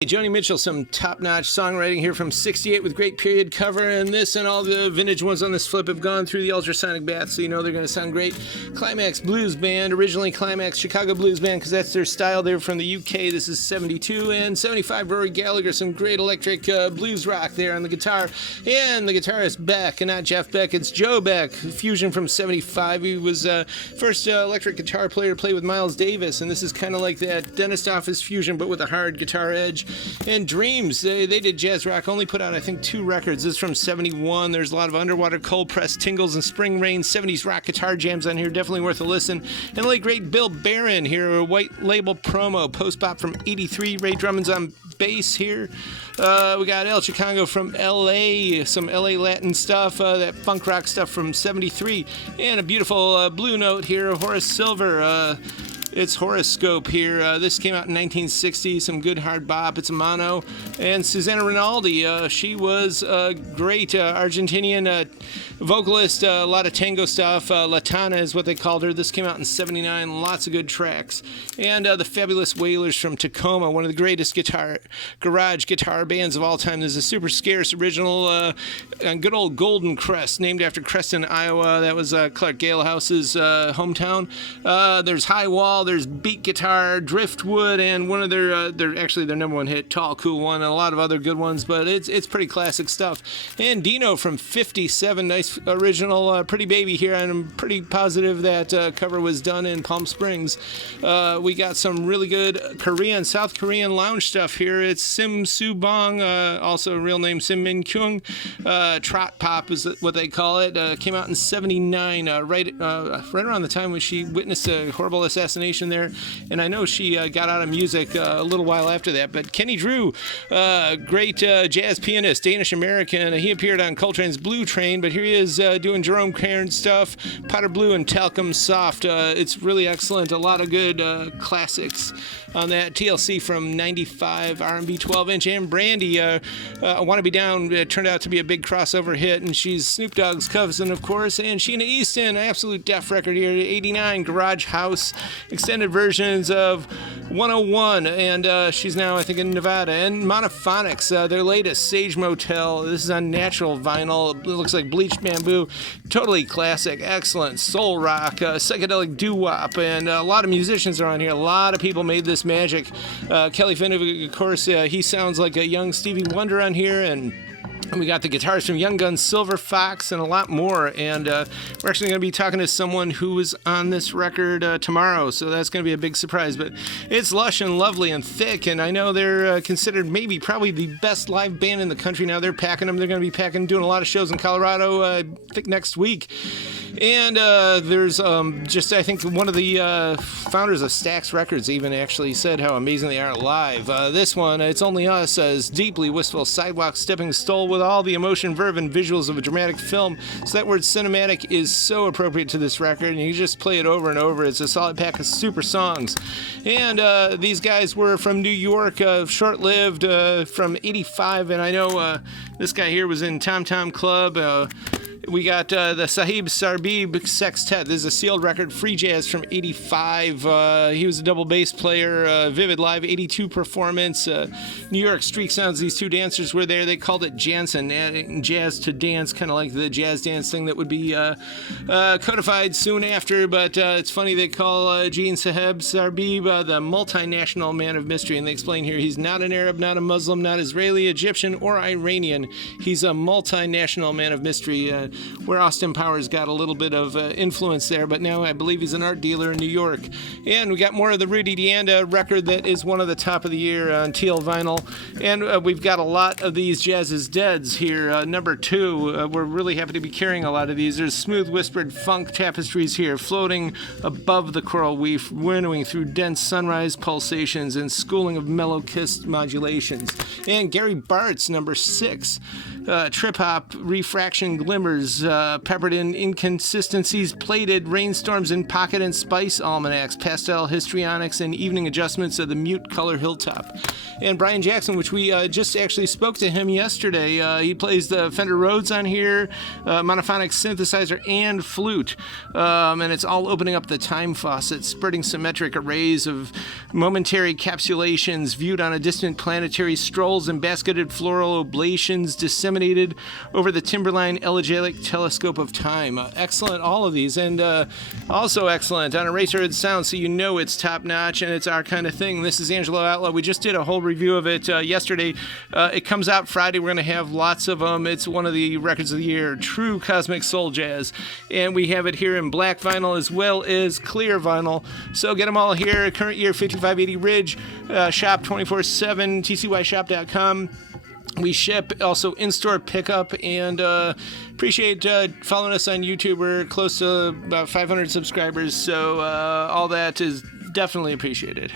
Hey, Joni Mitchell, some top-notch songwriting here from '68 with great period cover, and this and all the vintage ones on this flip have gone through the ultrasonic bath, so you know they're going to sound great. Climax Blues Band, originally Climax Chicago Blues Band, because that's their style. They're from the UK. This is '72, and '75, Rory Gallagher, some great electric blues rock there on the guitar, and the guitarist Beck, and not Jeff Beck, it's Joe Beck, fusion from '75. He was first electric guitar player to play with Miles Davis, and this is kind of like that dentist office fusion, but with a hard guitar edge. And Dreams, they did jazz rock, only put out, I think, 2 records. This is from '71. There's a lot of Underwater, Cold Press, Tingles, and Spring Rain, 70s rock guitar jams on here, definitely worth a listen. And the late great Bill Barron here, a white label promo, post-bop from '83, Ray Drummond's on bass here. We got El Chicago from LA, some LA Latin stuff, that funk rock stuff from '73, and a beautiful Blue Note here, Horace Silver. It's Horoscope here. This came out in 1960. Some good hard bop. It's a mono. And Susanna Rinaldi, she was a great Argentinian vocalist. A lot of tango stuff. Latana is what they called her. This came out in '79. Lots of good tracks. And the Fabulous Wailers from Tacoma, one of the greatest garage guitar bands of all time. There's a super scarce original on good old Golden Crest, named after Creston, Iowa. That was Clark Galehouse's hometown. There's High Wall. There's Beat Guitar, Driftwood, and one of their number one hit, Tall Cool One, and a lot of other good ones, but it's pretty classic stuff. And Dino from '57, nice original Pretty Baby here, and I'm pretty positive that cover was done in Palm Springs. We got some really good South Korean lounge stuff here. It's soo-bong, also real name Sim Min Kyung. Trot pop is what they call it. Came out in '79, right around the time when she witnessed a horrible assassination there, and I know she got out of music a little while after that. But Kenny Drew, great jazz pianist, Danish-American, he appeared on Coltrane's Blue Train, but here he is doing Jerome Kern stuff, Potter Blue and Talcum Soft. It's really excellent. A lot of good classics on that. TLC from '95, R&B 12-inch, and Brandy, Want to Be Down, turned out to be a big crossover hit, and she's Snoop Dogg's cousin, of course. And Sheena Easton, absolute deaf record here, '89, Garage House, extended versions of 101, and she's now, I think, in Nevada. And Monophonics, their latest, Sage Motel. This is on natural vinyl. It looks like bleached bamboo. Totally classic, excellent soul rock, psychedelic doo-wop, and a lot of musicians are on here. A lot of people made this magic. Kelly Finnegan, of course, he sounds like a young Stevie Wonder on here, and we got the guitars from Young Guns, Silver Fox, and a lot more. And we're actually going to be talking to someone who was on this record tomorrow, so that's going to be a big surprise. But it's lush and lovely and thick, and I know they're considered probably the best live band in the country now. They're packing them. They're going to be doing a lot of shows in Colorado, I think, next week. And there's I think one of the founders of Stax Records even actually said how amazing they are live. This one, It's Only Us, as deeply wistful sidewalk stepping stole with all the emotion, verve, and visuals of a dramatic film. So that word cinematic is so appropriate to this record, and you just play it over and over. It's a solid pack of super songs. And these guys were from New York, short-lived, from '85, and I know this guy here was in Tom Tom Club. We got the Sahib Sarbib Sextet. This is a sealed record, free jazz from '85. He was a double bass player, Vivid Live '82 performance. New York Street Sounds, these two dancers were there. They called it Jansen, adding jazz to dance, kind of like the jazz dance thing that would be codified soon after. But it's funny they call Gene Sahib Sarbib the multinational man of mystery. And they explain here he's not an Arab, not a Muslim, not Israeli, Egyptian, or Iranian. He's a multinational man of mystery. Where Austin Powers got a little bit of influence there, but now I believe he's an art dealer in New York. And we got more of the Rudy Deanda record that is one of the top of the year on teal vinyl. And we've got a lot of these Jazz is Deads here. Number 2, we're really happy to be carrying a lot of these. There's smooth whispered funk tapestries here, floating above the coral reef, winnowing through dense sunrise pulsations and schooling of mellow kissed modulations. And Gary Bartz, number 6, trip hop refraction glimmers colors, peppered in inconsistencies, plated, rainstorms in pocket and spice almanacs, pastel histrionics, and evening adjustments of the mute color hilltop. And Brian Jackson, which we just actually spoke to him yesterday, he plays the Fender Rhodes on here, monophonic synthesizer, and flute. And it's all opening up the time faucet, spreading symmetric arrays of momentary capsulations viewed on a distant planetary strolls and basketed floral oblations disseminated over the Timberline elegiac telescope of time. Excellent, all of these, and also excellent on Eraserhead Sound, so you know it's top notch and it's our kind of thing. This is Angelo Outlaw. We just did a whole review of it yesterday. It comes out Friday. We're going to have lots of them. It's one of the records of the year, true cosmic soul jazz, and we have it here in black vinyl as well as clear vinyl. So get them all here. Current year 5580 Ridge, shop 24/7, tcyshop.com. We ship also in-store pickup, and appreciate following us on YouTube. We're close to about 500 subscribers, so all that is definitely appreciated.